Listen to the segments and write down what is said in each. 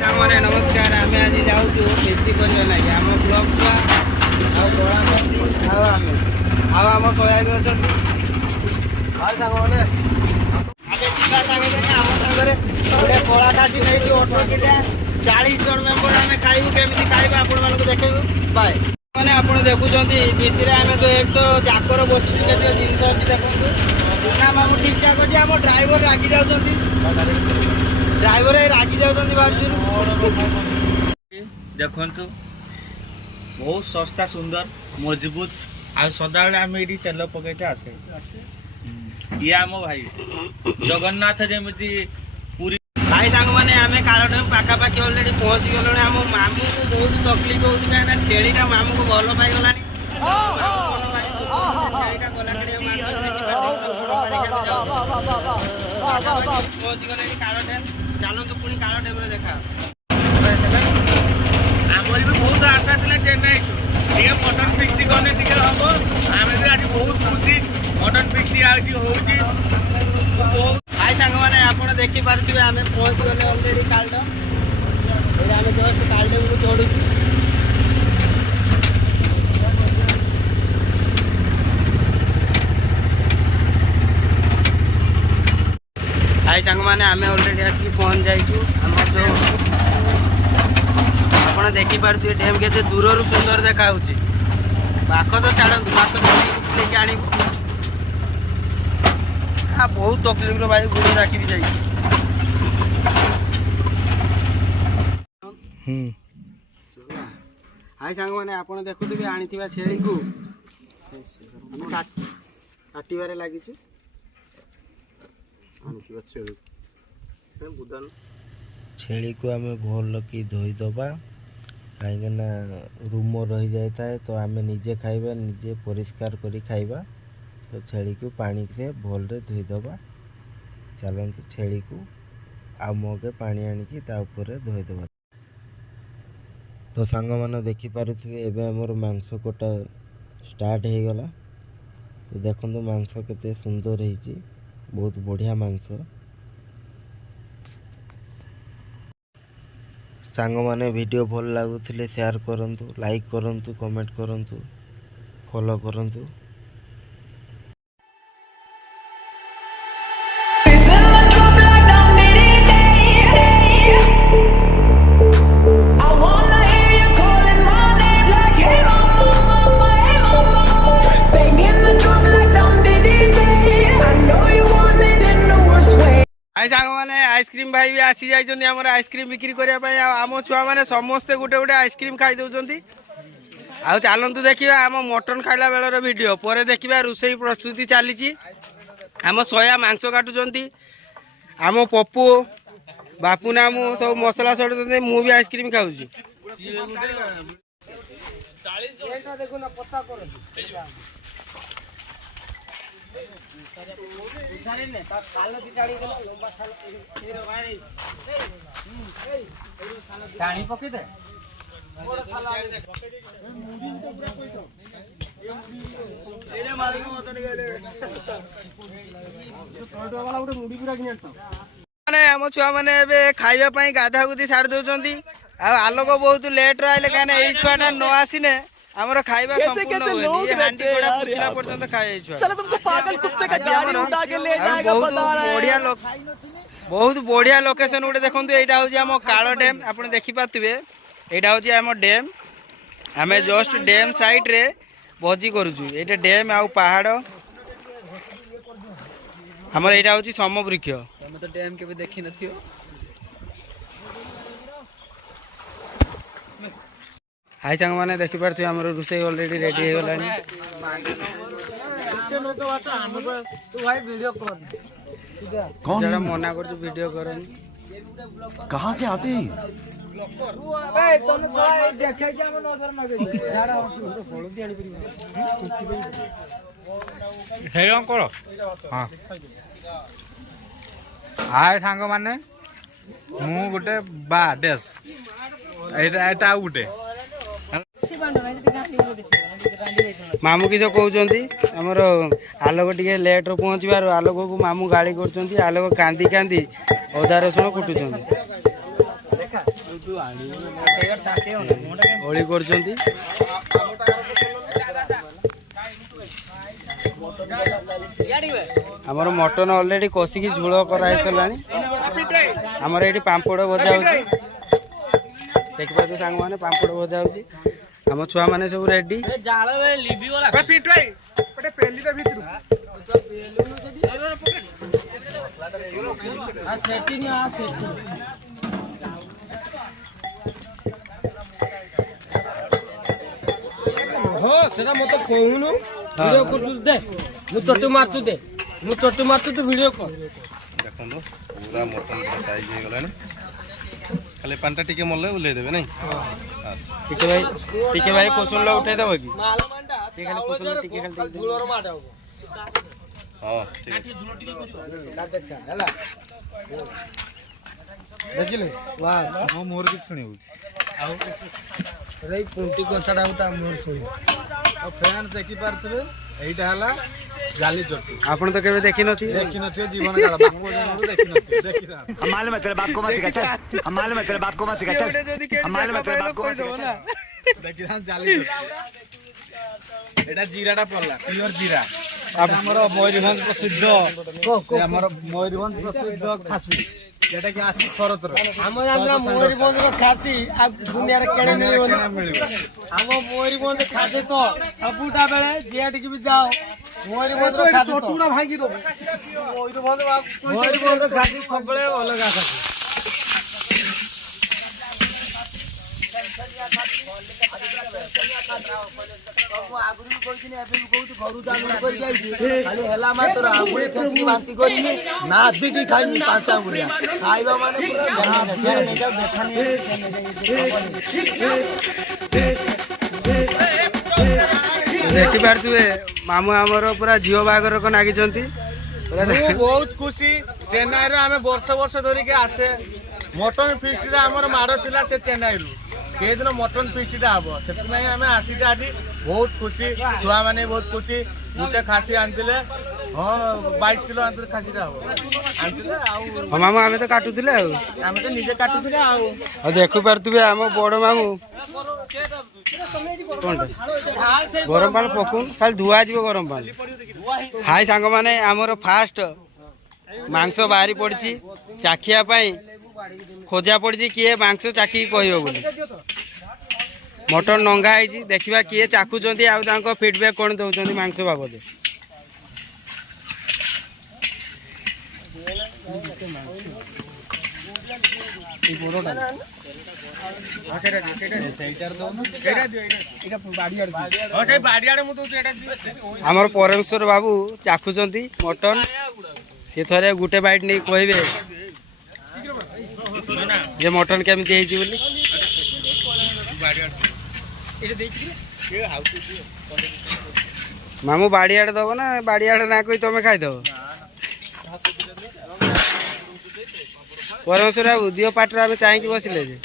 नमस्कार आम आज जाऊँ फेस्टी करने लगे आम ब्लॉक छुआ आम सहायक अच्छा सागर कला खासी नहीं 18 किलिया 40 जन मेम्बर आम खाइबू केमी खाइबा आपण मानक देखू बाय मैंने आप देखुं भितर आम तो एक तो जाकर बसी जिन अच्छी देखो ना मामू ठीक ठाक अच्छे आम ड्राइवर रागि जाऊँ ड्राइवर रागि जाऊँ देखु बहुत सस्ता सुंदर मजबूत आ सदा आम ये तेल पकईते आसे ये आम भाई जगन्नाथ जमी पूरी भाई सांग मैंने आम कालम पाखापाखि अलरेडी पहुँची गलु आम मामू को बहुत तकलीफ हो कहीं छेली मामू को भल पाईगला पहुँची गले काल डैम चलतु पुणी काल डैम देखा आमर भी बहुत आशा था चेन्नई टे मटन फिक्स कले टे हम आम भी आज बहुत खुशी मटन फिक्स आज हो भाई सांग मैंने आप देखिपे आम पहुँची गले अलरेडी कालडम आम जस्ट कालडम को चढ़ू भाई सांग मैंने आम अलरेडी आसिक पहुँच जाइए आप देखिपे डैम के दूर सुंदर देखा पाख तो छाड़ू पाख लेके आनी बहुत तकलीफ भाई गुड़ राखी भी जाइए हाई सांग मैंने आप देखुवे आनी छेली को काटवे लगी छेली को आम भल कि धोईदबा कहीं रूम रही जाए तो आम निजे खाइबा निजे परिष्कार करी खाइबा तो छेली को पानी से भलरे धोईदबा चलतु छेली को आ मगे पानी आनिकी ता ऊपर धोईदबा तो सांग मैंने देखिपे एवं आमर मांस कटा स्टार्ट हो गला तो देखो मांस केते सुंदर होती बहुत बढ़िया मांस सांग मैंने वीडियो भल लगुले शेयर करंतु लाइक करंतु कमेंट करंतु फॉलो करंतु आई सांग मैंने आइसक्रीम भाई भी आसी जाइए आम आइसक्रीम बिक्री करने आम छुआ मैंने समस्ते गोटे गोटे आइसक्रीम खाई दौरान आ चलतु देखा आम मटन खाइला बेलर वीडियो पर देखा रोषे प्रस्तुति चली आम सया मांस काटुंट आम पप्पू बापू ना मु सब मसला सड़ुंट मु भी आइसक्रीम खाऊ आम छुआ मैंने खावाई गाधा गुधी छाड़ दौरान आलोक बहुत लेट आए कहीं छुआटा न आसीने हमारा खाइबा संपूर्ण हुए हांडी कोड़ा पूछना पर्यंत खाए साला तुमको पागल कुत्ते का गाड़ी उठा के ले जाएगा बता रहा है बहुत बढ़िया लोकेशन गोटे देखंतु एटा होजी हम कालो डैम आपण देखि पातुबे एटा होजी हम डैम हमें जस्ट डैम साइड रे भोजी करूछु एटा डैम आ पहाड़ हमर एटा होजी समवृक्ष हम तो डैम के भी देखि नथियो हाई सांग मैंने देखिपे आम रोषे अलरेडी रेडी हो गलानी कौन मना कर वीडियो कर कहाँ से आते हैं हाय सांग माने मु गोटे बा डेस एटा गोटे मामू किस कहते आमर आलोक टे लेट रे पहुँचबार आलोक को मामू गाड़ी कर आलोक कांदी कांदी अदा रसुण कुटुंट ଓଳି କରୁଛନ୍ତି। ଆମର ମଟନ ଅଲରେଡି କଷିକି ଝୋଳ କରାହେଇସାରିଲାଣି। ଆମର ଏଇଠି ପାମ୍ପଡ଼ ଭଜା ହଉଛି, ଦେଖିପାରୁଛୁ ସାଙ୍ଗମାନେ ପାମ୍ପଡ଼ ଭଜା ହଉଛି। ଆମ ଛୁଆମାନେ ସବୁ ରେଡି। ହଁ ସେଟା ମତେ କହୁନୁ ଭିଡିଓ କରୁଛୁ ଦେ ମୁଁ ଚଟୁ ମାରୁଛୁ ଦେ ମୁଁ ଚଟୁ ମାରୁଛୁ ତୁ ଭିଡିଓ କର। ଦେଖନ୍ତୁ ପୁରା ମଟନ ସାଇଜ ହେଇଗଲାଣି, ଖାଲି ପାଣିଟା ଟିକେ ମଲେ ଓହ୍ଲେଇ ଦେବେ ନାଇଁ। ଟିକେ ଭାଇ କୋଶଳ ଉଠେଇ ଦବ କି? ହଁ ଠିକ ଅଛି। ଦେଖିଲେ ମୋର କିଛି ଶୁଣିବୁ ପୁଣ୍ଟି କଚାଟା ତା ମୋର ଶୁଣି ଫ୍ରେଣ୍ଡ ଦେଖିପାରୁଥିବେ ଏଇଟା ହେଲା ଜାଲି ଚଟୁ। ଆପଣ ତ କେବେ ଦେଖିନଥିବେ। ଦେଖିନଥିବେ ଜୀବନ କାଳ ବାପ ଜନ୍ମରୁ ଦେଖିନଥିବେ। ଦେଖିଥାନ୍ତି हम मालूम है तेरे बाप को मत सिखा चल, हम मालूम है तेरे बाप को मत सिखा चल, हम मालूम है तेरे बाप को मत सिखा चल। ଦେଖିଥାନ୍ତି ଜାଲି ଚଟୁ। ଏଇଟା ଜିରାଟା ପଡିଲା, ପିଓର ଜିରା। ଆମର ମୟୂରଭଞ୍ଜ ପ୍ରସିଦ୍ଧ, ଆମର ମୟୂରଭଞ୍ଜ ପ୍ରସିଦ୍ଧ ଖାସି, যেটা কি আসছে শরতর। ଆମ ଜାଣିଲା ମୟୂରଭଞ୍ଜର ଖାସି ଆଉ ଦୁନିଆରେ କେଣେ ମିଳିବନି। ଆମ ମୟୂରଭଞ୍ଜ ଖାସି ତ ସବୁଟା ବେଳେ ଯିଆଠିକି ବି ଯାଅ ମୟୂରଭଞ୍ଜର ଖାସି ଚଟୁଟା ଭାଙ୍ଗି ଦବ। ମୟୂରଭଞ୍ଜର ଖାସି ସବୁବେଳେ ଅଲଗା ଖାସି। ଆଗରୁ ବି କହିଥିଲି ଏବେ ବି କହୁଛି ଘରୁ ଚାଲୁ କରି ଯାଇଛି ଖାଲି ହେଲା ମାତ୍ର ଆଙ୍ଗୁଳି ଖେଚିକି ବାନ୍ତି କରିନି ନାଦିକି ଖାଇନି 5 ଆଙ୍ଗୁଳିଆ ଖାଇବା ମାନେ ଦେଖିପାରୁଥିବେ ମାମୁଁ ଆମର ପୁରା ଝିଅ ବାହାଘର ନାଗିଛନ୍ତି। ମୁଁ ବହୁତ ଖୁସି। ଚେନ୍ନାଇରୁ ଆମେ ବର୍ଷ ବର୍ଷ ଧରିକି ଆସେ। ମଟନ ଫିଷ୍ଟରେ ଆମର ମାଡ଼ ଥିଲା ସେ ଚେନ୍ନାଇରୁ। ସେଦିନ ମଟନ ଫିଷ୍ଟଟା ହବ, ସେଥିପାଇଁ ଆମେ ଆସିଛେ ଆଜି। ବହୁତ ଖୁସି, ଛୁଆମାନେ ବହୁତ ଖୁସି। ଗୋଟେ ଖାସି ଆଣିଥିଲେ, ହଁ 22 କିଲୋ ଆଣିଥିଲେ ଖାସିଟା ହବ ଆଣିଥିଲେ। ଆଉ ମାମୁଁ ଆମେ ତ କାଟୁଥିଲେ ଆଉ ଆମେ ତ ନିଜେ କାଟୁଥିଲେ। ଆଉ ଦେଖିପାରୁଥିବେ ଆମ ବଡ ମାମୁଁ କଣଟା ଗରମ ପାଣି ପକଉନ, ଖାଲି ଧୁଆ ଯିବ ଗରମ ପାଣି। ହାଇ ସାଙ୍ଗମାନେ, ଆମର ଫାଷ୍ଟ ମାଂସ ବାହାରି ପଡିଛି ଚାଖିବା ପାଇଁ। ଖୋଜା ପଡିଛି କିଏ ମାଂସ ଚାଖିକି କହିବ ବୋଲି। ମଟନ ନଙ୍ଗା ହେଇଛି, ଦେଖିବା କିଏ ଚାଖୁଛନ୍ତି ଆଉ ତାଙ୍କ ଫିଡବ୍ୟାକ୍ କଣ ଦଉଛନ୍ତି ମାଂସ ବାବଦ। ଆମର ପରମେଶ୍ୱର ବାବୁ ଚାଖୁଛନ୍ତି ମଟନ। ସେ ଥରେ ଗୋଟେ ବାଇଟ୍ ନେଇ କହିବେ ଯେ ମଟନ କେମିତି ହେଇଛି ବୋଲି। ମାମୁଁ ବାଡ଼ିଆଡେ ଦବ ନା ବାଡ଼ିଆଡେ ନା କହି ତମେ ଖାଇଦବ? ପରମେଶ୍ୱର ବାବୁ ଦିଅ ପାଟିରେ, ଆମେ ଚାହିଁକି ବସିଲେ ଯେ।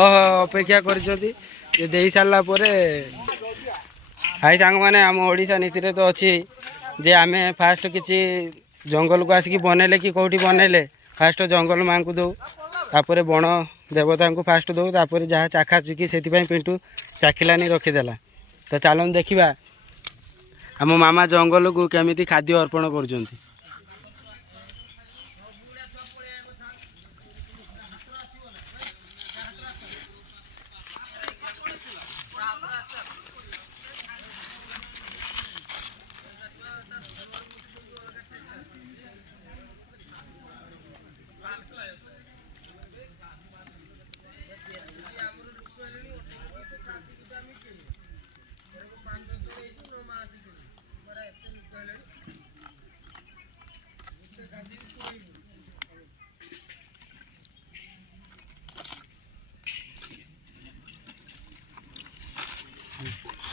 ଓହୋ, ଅପେକ୍ଷା କରିଛନ୍ତି ଯେ ଦେଇ ସାରିଲା ପରେ। ହାଇ ସାଙ୍ଗମାନେ, ଆମ ଓଡ଼ିଶା ନୀତିରେ ତ ଅଛି ଯେ ଆମେ ଫାଷ୍ଟ କିଛି ଜଙ୍ଗଲକୁ ଆସିକି ବନେଇଲେ କି କେଉଁଠି ବନେଇଲେ ଫାଷ୍ଟ ଜଙ୍ଗଲ ମାଙ୍କୁ ଦଉ, ତାପରେ ବଣ ଦେବତାଙ୍କୁ ଫାଷ୍ଟ ଦଉ, ତାପରେ ଯାହା ଚାଖା ଚୁକି। ସେଥିପାଇଁ ପିଣ୍ଟୁ ଚାଖିଲାନି, ରଖିଦେଲା। ତ ଚାଲନ୍ତୁ ଦେଖିବା ଆମ ମାମା ଜଙ୍ଗଲକୁ କେମିତି ଖାଦ୍ୟ ଅର୍ପଣ କରୁଛନ୍ତି।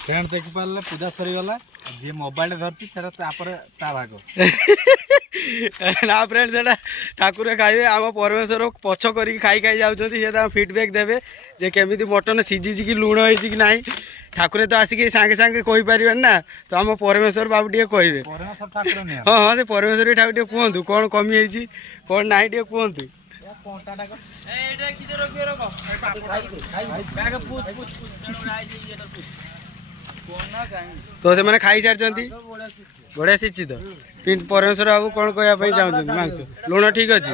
ଫ୍ରେଣ୍ଡ ଦେଖିପାରିଲେ ପୂଜା ସରିଗଲା। ଯିଏ ମୋବାଇଲ ଧରିଛି ସେଟା ତାପରେ ତା ଭାଗ। ना फ्रेंड से ठाकुर खाइबे आम परमेश्वर पछ कर खाई खाई जाऊँच फीडबैक देवे जे केमी मटन सीझी कि लुण हो कि ना ठाकुर तो आसिक सांगे सांगे कहीपर ना तो आम परमेश्वर बाबू टे कहे हाँ हाँ से परमेश्वर ठाकुर टे कहतु कौन कमी है कौन ना टे कहतु तो से खाई सारी बढ़िया सीची तो परमेश्वर बाबू कौन कहवाई चाहते मांस लुण ठीक अच्छे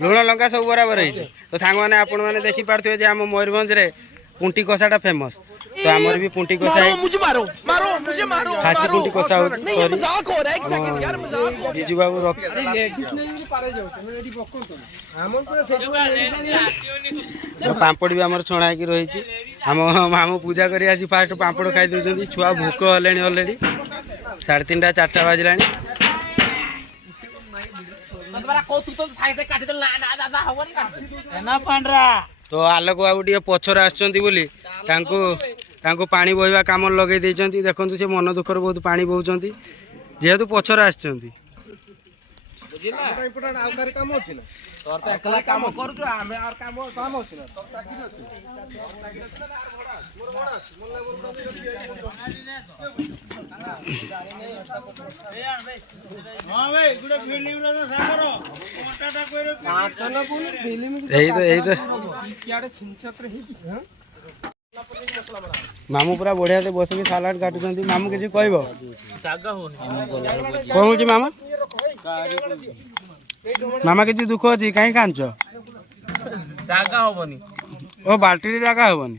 लुण लंका सब बराबर है तो सांग मैंने आपण मैंने देखी पारे आम मयूरभंज रे पुंटी कषाटा फेमस तो आमर भी पुंटी कषा खासी पुंटी कषा जीजू बाबू पापड़ भी आमर छणा रही आम पूजा कर आज फास्ट पापड़ खाई दौरान छुआ भूक हेले अलरेडी 3:30 4टा बाजला तो आलोक बाबू टे पछर आसुँच पानी बोहवा कम लगे देखो से मन दुखर बहुत पानी बोचुं जेहेतु पछर आस मामू पूरा बढ़िया से बस सालाड काटुंट मामू किसी कह कौन मामा मामा किसी दुख अच्छी कहीं कांच जागा हेनी ओ बाल्टी जगह हेनी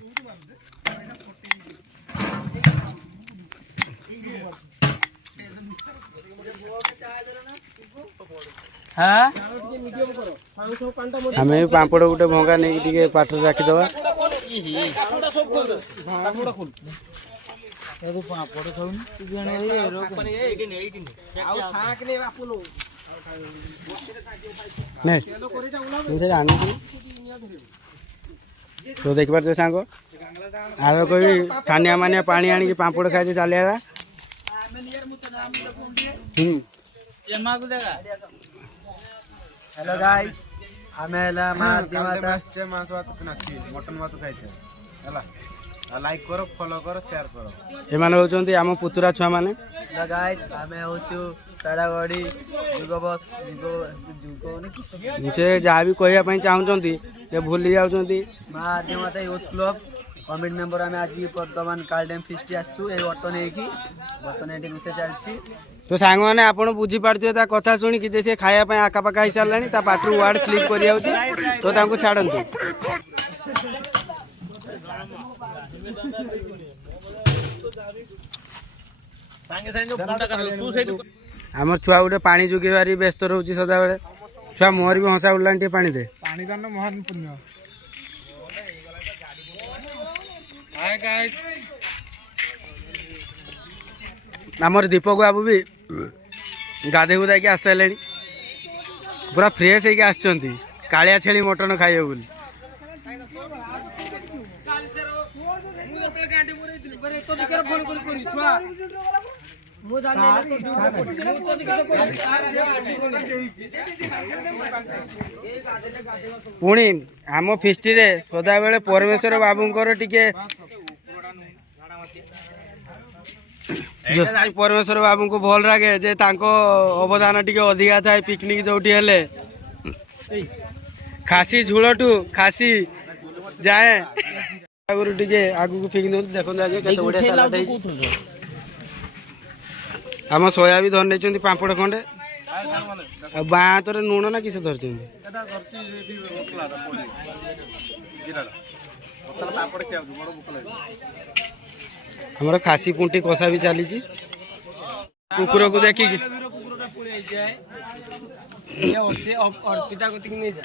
आम पापड़ गोटे भंगा नहीं पाठ रखीदबा तो देख पारे सांग आर कही छानिया मानिया पानी आनिक पापड़ खाई चलिए हेलो गाइस आमे मांस भात मटन भात खाई लाइक करो फॉलो करो शेयर करो एमाने होचंती आम पुतुरा छुआ माने हेलो गाइस आमे होचु पेड़ागड़ी जुग बस जुग से जहाँ भी कहवाई चाहूँगी भूली जाऊँगी माध्यमता यूथ क्लब कमिटी मेंबर आम आज बर्तमान कालडेम फिस्ट आसू ये ऑटो नहीं बर्तमान ये रोसे चलती तो सांग मैंने आप बुझीपारे कथा शुणिकी से खायापी आखापाखा हो सारा पार्टी वार्ड स्लीप कर तो छाड़ू आम छुआ गोटे पानी जोगेबार व्यस्त रोचे सदा बेले छुआ मोहर भी हंसा उड़लानी टे पानी दे महान पुण्य आमर दीपक बाबू भी गाधे गुधा के आस सारे पूरा फ्रेश होगी आसुँच कालिया छेली मटन खाइबे बोली पुणी आम फिस्टी रे सदा बेले परमेश्वर बाबूंकर टिके परमेश्वर बाबू को भल लगे जे तांको अवदान टिके अधिका थाए पिकनिक जोटी हेले खासी झोलटू खासी जाए आगुरु टिके आगु फिक देखो केते बढ़िया सालाड है आम सोया भी धर नहीं पापड़ खंडे बाँ तो लुण ना किस धर हमारा खासी पुंटी कषा भी चली कुकुर को देखिकी अर्पिता को नहीं जा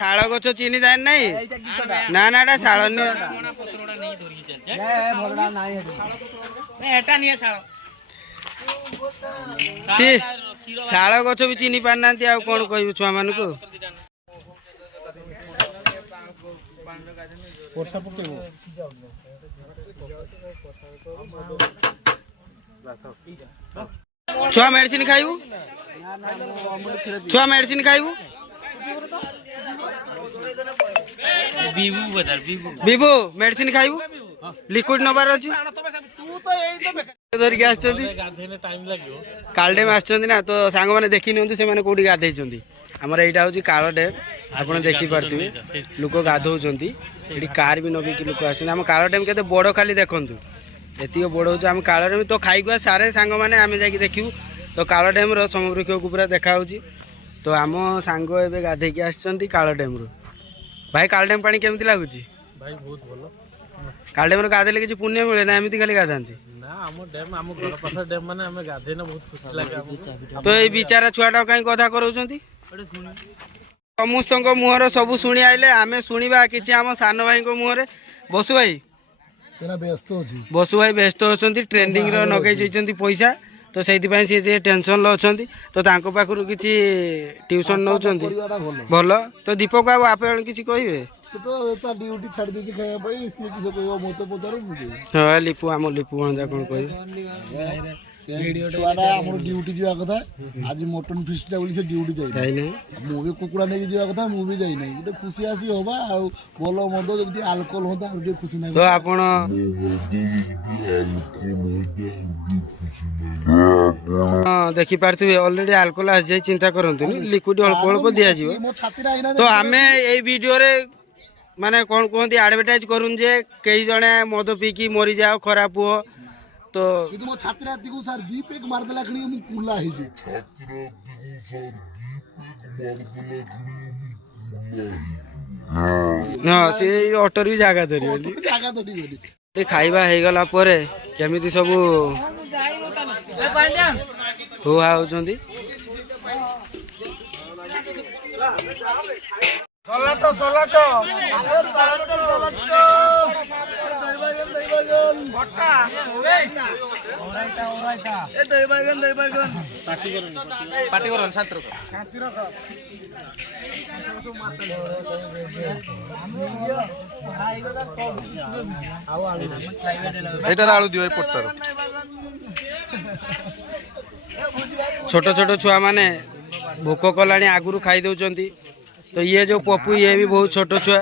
ଶାଳ ଗଛ ଚିହ୍ନି ଜାଣି ନାହିଁ ନା ନା ଏଟା ଶାଳ ଶାଳ ଗଛ ବି ଚିହ୍ନି ପାରୁନାହାନ୍ତି ଆଉ କଣ କହିବୁ ଛୁଆ ମାନଙ୍କୁ। ଛୁଆ ମେଡିସିନ ଖାଇବୁ ଛୁଆ ମେଡିସିନ ଖାଇବୁ ବିଭୁ ମେଡିସିନ ଖାଇବୁ ଲିକ୍ୱିଡ ନବାର ଅଛି ଧରିକି ଆସିଛନ୍ତି କାଳ ଡ୍ୟାମ୍ ଆସିଛନ୍ତି ନା ତ ସାଙ୍ଗମାନେ ଦେଖି ନିଅନ୍ତୁ ସେମାନେ କୋଉଠି ଗାଧେଇଛନ୍ତି। ଆମର ଏଇଟା ହଉଛି କାଳ ଡ୍ୟାମ୍ ଆପଣ ଦେଖିପାରୁଥିବେ ଲୋକ ଗାଧଉଛନ୍ତି ଏଠି କାର ବି ନଗେଇକି ଲୋକ ଆସୁଛନ୍ତି। ଆମ କାଳ ଡ୍ୟାମ୍ କେତେ ବଡ ଖାଲି ଦେଖନ୍ତୁ ଏତିକି ବଡ ହଉଛି ଆମ କାଳ ଡ୍ୟାମ୍। ତ ଖାଇକୁଆ ସାରେ ସାଙ୍ଗମାନେ ଆମେ ଯାଇକି ଦେଖିବୁ। ତ କାଳ ଡ୍ୟାମ୍ ର ସମବୃକ୍ଷକୁ ପୁରା ଦେଖା ହଉଛି। ତ ଆମ ସାଙ୍ଗ ଏବେ ଗାଧେଇକି ଆସିଛନ୍ତି କାଳ ଡ୍ୟାମ୍ ରୁ। ଭାଇ କାଳ ଡ୍ୟାମ୍ ପାଣି କେମିତି ଲାଗୁଛି? ଭାଇ ବହୁତ ଭଲ। କାଳ ଡ୍ୟାମ୍ ରେ ଗାଧେଇଲେ କିଛି ପୁଣ୍ୟ ମିଳେ ନା ଏମିତି ଖାଲି ଗାଧାନ୍ତି? ନା ଆମ ଡ୍ୟାମ୍ ଆମ ଘର ପାଖରେ ଡ୍ୟାମ୍ ମାନେ ଆମେ ଗାଧେଇଲେ ବହୁତ ଖୁସି ଲାଗେ। ତ ଏଇ ବିଚାରା ଛୁଆଟା କାହିଁ କଥା କରାଉଛନ୍ତି? ସମସ୍ତଙ୍କ ମୁହଁରେ ସବୁ ଶୁଣି ଆଇଲେ ଆମେ ଶୁଣିବା କିଛି ଆମ ସାନ ଭାଇଙ୍କ ମୁହଁରେ। ବସୁ ଭାଇ ବ୍ୟସ୍ତ ଅଛନ୍ତି ଟ୍ରେଣ୍ଡିଂ ର ନଗେଇ ଦେଇଛନ୍ତି ପଇସା ତ ସେଇଥିପାଇଁ ସିଏ ଟିକେ ଟେନସନ୍ରେ ଅଛନ୍ତି। ତ ତାଙ୍କ ପାଖରୁ କିଛି ଟ୍ୟୁସନ୍ ନେଉଛନ୍ତି ଭଲ। ତ ଦୀପକ ବାବୁ ଆପଣ କିଛି କହିବେ? ହଁ ଲିପୁ ଆମ ଲିପୁ ଭଣଜା କଣ କହିବେ? ଛୁଆଟା ଆମର ଡ୍ୟୁଟି ଯିବା କଥା ଆଜି ମଟନ ଫିଷ୍ଟଟା ବୋଲି ସେ ଡ୍ୟୁଟି ଯାଇନାହିଁ। ମୁଁ ବି କୁକୁଡ଼ା ନେଇକି ଯିବା କଥା ମୁଁ ବି ଯାଇନାହିଁ। ଗୋଟେ ଖୁସି ଆସି ହବା ଆଉ ଭଲ ମନ୍ଦ ଯଦି ଟିକେ ଆଲକୋହଲ ହୁଅନ୍ତା ଆଉ ଟିକେ ଖୁସି ନାହିଁ। ତ ଆପଣ ଦେଖିପାରୁଥିବେ ଅଲରେଡି ଆଲକୋହଲ ଆସିଯାଇ ଚିନ୍ତା କରନ୍ତୁନି ଲିକ୍ୱିଡ ଅଳ୍ପ ଅଳ୍ପ ଦିଆଯିବ। ତ ଆମେ ଏଇ ଭିଡିଓରେ ମାନେ କଣ କୁହନ୍ତି ଆଡଭର୍ଟାଇଜ କରୁନ ଯେ କେହି ଜଣେ ମଦ ପିଇକି ମରିଯାଅ ଖରାପ ହୁଅ। ତ କିନ୍ତୁ ମୋ ଛାତି ରାତିକୁ ସାର୍ 2 ପେଗ୍ ମାରିଦେଲା କ୍ଷଣି ମୁଁ କୁଲା ହେଇଯିବି। ହଁ ସେ ଅଟୋରେ ବି ଜାଗା ଧରିବନି। ଏ ଖାଇବା ହେଇଗଲା ପରେ କେମିତି ସବୁ ହୁଆ ହଉଛନ୍ତି। ପାଟି କରନ୍ ଛାତ୍ର ଏଇଟାରେ ଆଳୁ ଦିଅ ଏ ପଟର। ଛୋଟ ଛୋଟ ଛୁଆ ମାନେ ଭୋକ କଲାଣି ଆଗରୁ ଖାଇ ଦଉଛନ୍ତି। ତ ଇଏ ଯୋଉ ପପୁ ଇଏ ବି ବହୁତ ଛୋଟ ଛୁଆ।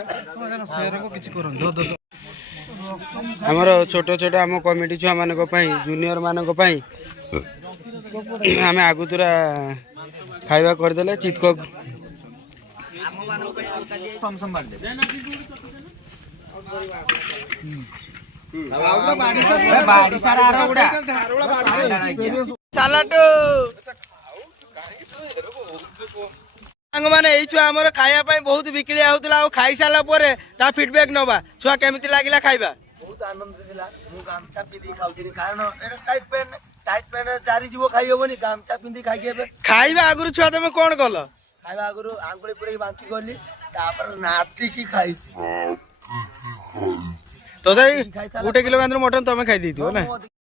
ଆମର ଛୋଟ ଛୋଟ ଆମ କମିଟି ଛୁଆ ମାନଙ୍କ ପାଇଁ ଜୁନିୟର ମାନଙ୍କ ପାଇଁ ଆମେ ଆଗୁତୁରା ଖାଇବା କରିଦେଲେ ଚିତ୍କ ସାଙ୍ଗମାନେ ଏଇ ଛୁଆ ଆମର ଖାଇବା ପାଇଁ ବହୁତ ବିକିଳିଆ ହଉଥିଲା ଆଉ ଖାଇ ସାରିଲା ପରେ ତା ଫିଡବ୍ୟାକ୍ ନବା ଛୁଆ କେମିତି ଲାଗିଲା ଖାଇବା। ବହୁତ ଆନନ୍ଦ ଥିଲା। ମୁଁ ଗାମଛା ପିନ୍ଧିକି ଖାଉଥିଲି କାରଣ ଟାଇଟ୍ ପ୍ୟାଣ୍ଟ ଚାରି ଯିବ ଖାଇ ହବନି ଗାମଛା ପିନ୍ଧିକି ଖାଇକି ଏବେ ଖାଇବା ଆଗରୁ ଛୁଆ ତମେ କଣ କଲ? ଖାଇବା ଆଗରୁ ଆଙ୍ଗୁଳି ପୁରେଇକି ବାନ୍ତି କଲି ତାପରେ ନାତିକି ଖାଇଛି। ତଥାପି 1 କିଲୋ ଗାଁର ମଟନ ତମେ ଖାଇ ଦେଇଥିବ ନା?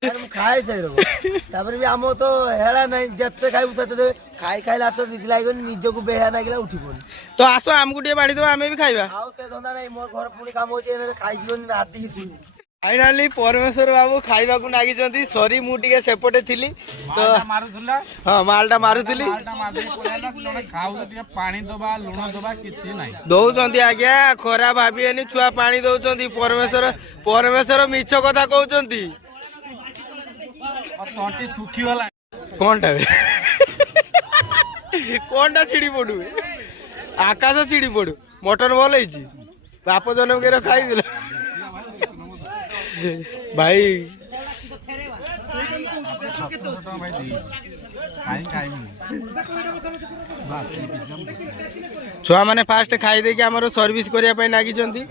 ମୁଁ ଖାଇ ସାରିବ ତାପରେ ବି ଆମ ତ ହେଳା ନାହିଁ ଯେତେ ଖାଇବୁ ସେତେ ଦେବେ। ଖାଇ ଲାଷ୍ଟ କିଛି ଲାଗିବନି ନିଜକୁ ବେହା ଲାଗିଲା ଉଠିବନି। ତ ଆସ ଆମକୁ ଟିକେ ବାଢିଦବା ଆମେ ବି ଖାଇବା। ଆଉ ସେ ଧନ୍ଦା ନାହିଁ ମୋ ଘର ପୁଣି କାମ ହଉଛି ଖାଇଯିବନି ରାତିକି ଶୁଣିବୁ। ଫାଇନାଲି ପରମେଶ୍ୱର ବାବୁ ଖାଇବାକୁ ଲାଗିଛନ୍ତି। ସରି ମୁଁ ଟିକେ ସେପଟେ ଥିଲି ତ ହଁ ମାଲଟା ମାରୁଥିଲି। ପାଣି ଦବା ଲୁଣ ଦବା କିଛି ନାହିଁ ଦଉଛନ୍ତି ଆଜ୍ଞା ଖରା ଭାବିବେନି ଛୁଆ ପାଣି ଦଉଛନ୍ତି। ପରମେଶ୍ୱର ମିଛ କଥା କହୁଛନ୍ତି। ତଣ୍ଟି ଶୁଖିଗଲା। କଣଟା କଣଟା ଛିଡ଼ି ପଡୁ ଆକାଶ ଛିଡ଼ି ପଡୁ ମଟନ ଭଲ ହେଇଛି ବାପ ଜନ୍ମକେର ଖାଇଦେଲ ଭାଇ। ଛୁଆ ମାନେ ଫାଷ୍ଟ ଖାଇଦେଇକି ଆମର ସର୍ଭିସ କରିବା ପାଇଁ ଲାଗିଛନ୍ତି।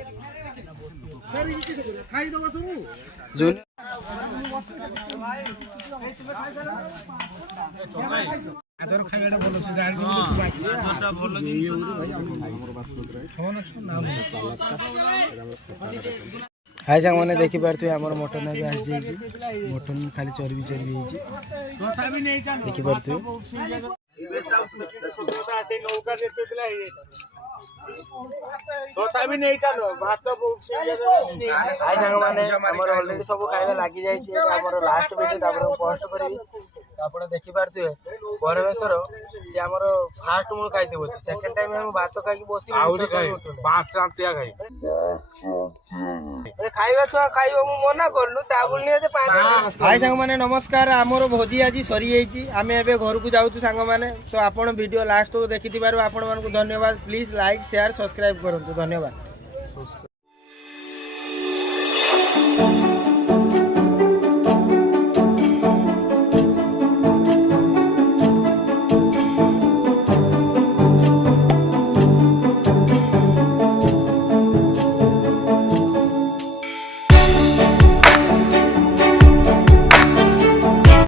हाय सांग मैंने देखी पारे आम मटन भी आसी जाइए मटन खाली चर्बी चर्बी देखी पारे हाय सांग मैंने अलरेडी सब खाଇବା लगी जाइए लास्ट वीडियो पोस्ट करी आप देखी पारे परमेश्वर सी आम फास्ट मूल खाई सेकेंड टाइम हम भात खाई बस खाଇବା छुआ खाइब मु मना करनु टाबुल नहीं हाय सांग मैंने नमस्कार आमर भोजी आज सरी जाइए आम एवं घर को जाऊँ सांग मैंने तो आपण वीडियो लास्ट देखी आपण मानक धन्यवाद प्लीज लाइक शेयर सब्सक्राइब करूँ धन्यवाद।